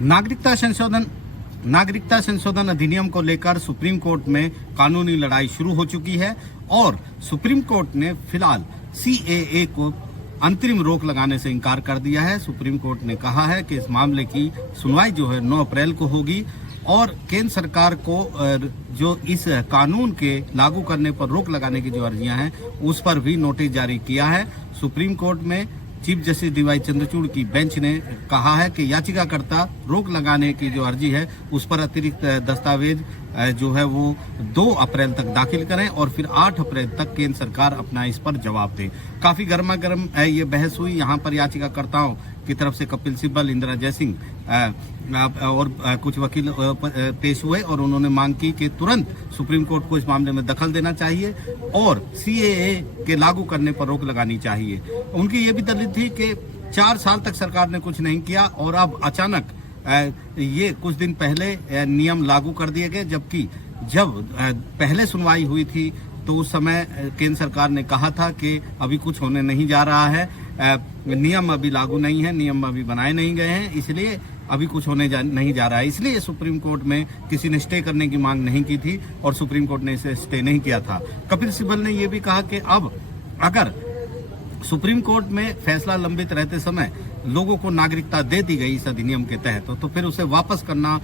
नागरिकता संशोधन अधिनियम को लेकर सुप्रीम कोर्ट में कानूनी लड़ाई शुरू हो चुकी है और सुप्रीम कोर्ट ने फिलहाल सीएए को अंतरिम रोक लगाने से इनकार कर दिया है। सुप्रीम कोर्ट ने कहा है कि इस मामले की सुनवाई जो है 9 अप्रैल को होगी और केंद्र सरकार को जो इस कानून के लागू करने पर रोक लगाने की जो अर्जियां हैं उस पर भी नोटिस जारी किया है। सुप्रीम कोर्ट में चीफ जस्टिस डीवाई चंद्रचूड़ की बेंच ने कहा है कि याचिकाकर्ता रोक लगाने की जो अर्जी है उस पर अतिरिक्त दस्तावेज जो है वो 2 अप्रैल तक दाखिल करें और फिर 8 अप्रैल तक केंद्र सरकार अपना इस पर जवाब दे। काफी गर्मा गर्म ये बहस हुई। यहाँ पर याचिकाकर्ताओं की तरफ से कपिल सिब्बल, इंदिरा जयसिंह और कुछ वकील पेश हुए और उन्होंने मांग की कि तुरंत सुप्रीम कोर्ट को इस मामले में दखल देना चाहिए और सीएए के लागू करने पर रोक लगानी चाहिए। उनकी ये भी दलील थी कि 4 साल तक सरकार ने कुछ नहीं किया और अब अचानक ये कुछ दिन पहले नियम लागू कर दिए गए, जबकि जब पहले सुनवाई हुई थी तो उस समय केंद्र सरकार ने कहा था कि अभी कुछ होने नहीं जा रहा है, नियम अभी लागू नहीं है, नियम अभी बनाए नहीं गए हैं, इसलिए अभी कुछ होने नहीं जा रहा है। इसलिए सुप्रीम कोर्ट में किसी ने स्टे करने की मांग नहीं की थी और सुप्रीम कोर्ट ने इसे स्टे नहीं किया था। कपिल सिब्बल ने यह भी कहा कि अब अगर सुप्रीम कोर्ट में फैसला लंबित रहते समय लोगों को नागरिकता दे दी गई इस अधिनियम के तहत तो फिर उसे वापस करना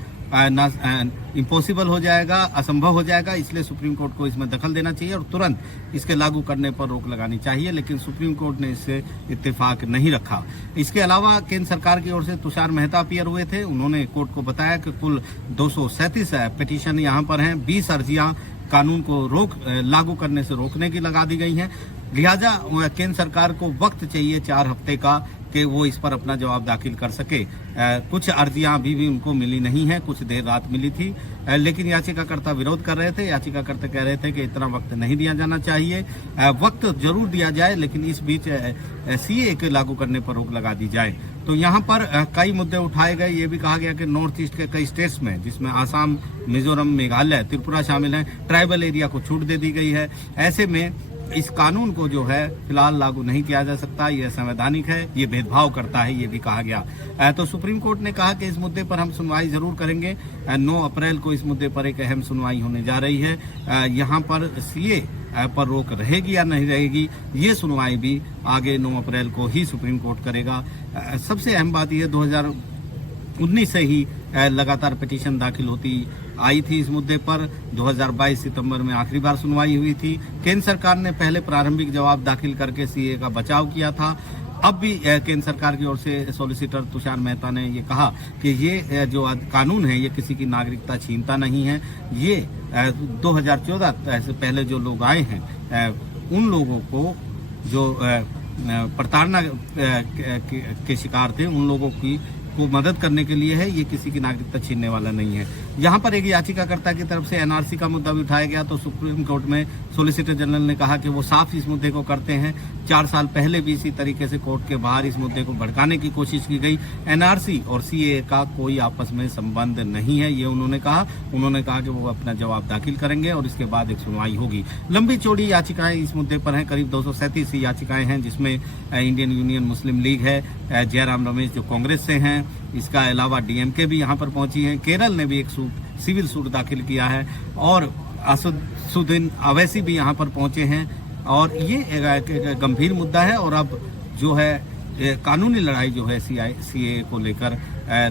इम्पॉसिबल हो जाएगा, असंभव हो जाएगा। इसलिए सुप्रीम कोर्ट को इसमें दखल देना चाहिए और तुरंत इसके लागू करने पर रोक लगानी चाहिए, लेकिन सुप्रीम कोर्ट ने इससे इत्तेफाक नहीं रखा। इसके अलावा केंद्र सरकार की ओर से तुषार मेहता अपीयर हुए थे। उन्होंने कोर्ट को बताया कि कुल 237 पिटीशन यहाँ पर हैं, 20 अर्जियां कानून को लागू करने से रोकने की लगा दी गई हैं। लिहाजा केंद्र सरकार को वक्त चाहिए 4 हफ्ते का कि वो इस पर अपना जवाब दाखिल कर सके। कुछ अर्जियां अभी भी उनको मिली नहीं है, कुछ देर रात मिली थी, लेकिन याचिकाकर्ता विरोध कर रहे थे। याचिकाकर्ता कह रहे थे कि इतना वक्त नहीं दिया जाना चाहिए, वक्त जरूर दिया जाए लेकिन इस बीच सीए के लागू करने पर रोक लगा दी जाए। तो यहाँ पर कई मुद्दे उठाए गए। ये भी कहा गया कि नॉर्थ ईस्ट के कई स्टेट्स में, जिसमें आसाम, मिजोरम, मेघालय, त्रिपुरा शामिल हैं, ट्राइबल एरिया को छूट दे दी गई है। ऐसे में इस कानून को जो है फिलहाल लागू नहीं किया जा सकता, ये असंवैधानिक है, ये भेदभाव करता है, ये भी कहा गया। तो सुप्रीम कोर्ट ने कहा कि इस मुद्दे पर हम सुनवाई जरूर करेंगे। 9 अप्रैल को इस मुद्दे पर एक अहम सुनवाई होने जा रही है। यहाँ पर सीए पर रोक रहेगी या नहीं रहेगी, ये सुनवाई भी आगे 9 अप्रैल को ही सुप्रीम कोर्ट करेगा। सबसे अहम बात यह 2019 से ही लगातार पिटीशन दाखिल होती आई थी इस मुद्दे पर। 2022 सितंबर में आखिरी बार सुनवाई हुई थी। केंद्र सरकार ने पहले प्रारंभिक जवाब दाखिल करके सीए का बचाव किया था। अब भी केंद्र सरकार की ओर से सॉलिसिटर तुषार मेहता ने ये कहा कि ये जो कानून है ये किसी की नागरिकता छीनता नहीं है। ये 2014 से पहले जो लोग आए हैं उन लोगों को जो प्रताड़ना के शिकार थे उन लोगों को मदद करने के लिए है, ये किसी की नागरिकता छीनने वाला नहीं है। यहाँ पर एक याचिकाकर्ता की तरफ से एनआरसी का मुद्दा भी उठाया गया तो सुप्रीम कोर्ट में सॉलिसिटर जनरल ने कहा कि वो साफ इस मुद्दे को करते हैं। 4 साल पहले भी इसी तरीके से कोर्ट के बाहर इस मुद्दे को भड़काने की कोशिश की गई। एनआरसी और सीए का कोई आपस में संबंध नहीं है, ये उन्होंने कहा। उन्होंने कहा कि वो अपना जवाब दाखिल करेंगे और इसके बाद एक सुनवाई होगी। लंबी चौड़ी याचिकाएं इस मुद्दे पर हैं, करीब 237 याचिकाएं हैं, जिसमें इंडियन यूनियन मुस्लिम लीग है, जयराम रमेश जो कांग्रेस से हैं, इसका अलावा डीएमके भी यहाँ पर पहुंची है। केरल ने भी एक सिविल सूट दाखिल किया है और असदुद्दीन अवैसी भी यहाँ पर पहुंचे हैं। और ये गंभीर मुद्दा है और अब जो है कानूनी लड़ाई जो है सीए को लेकर,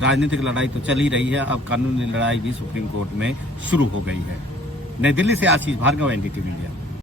राजनीतिक लड़ाई तो चल ही रही है, अब कानूनी लड़ाई भी सुप्रीम कोर्ट में शुरू हो गई है। नई दिल्ली से आशीष भार्गव, एनडीटीवी इंडिया।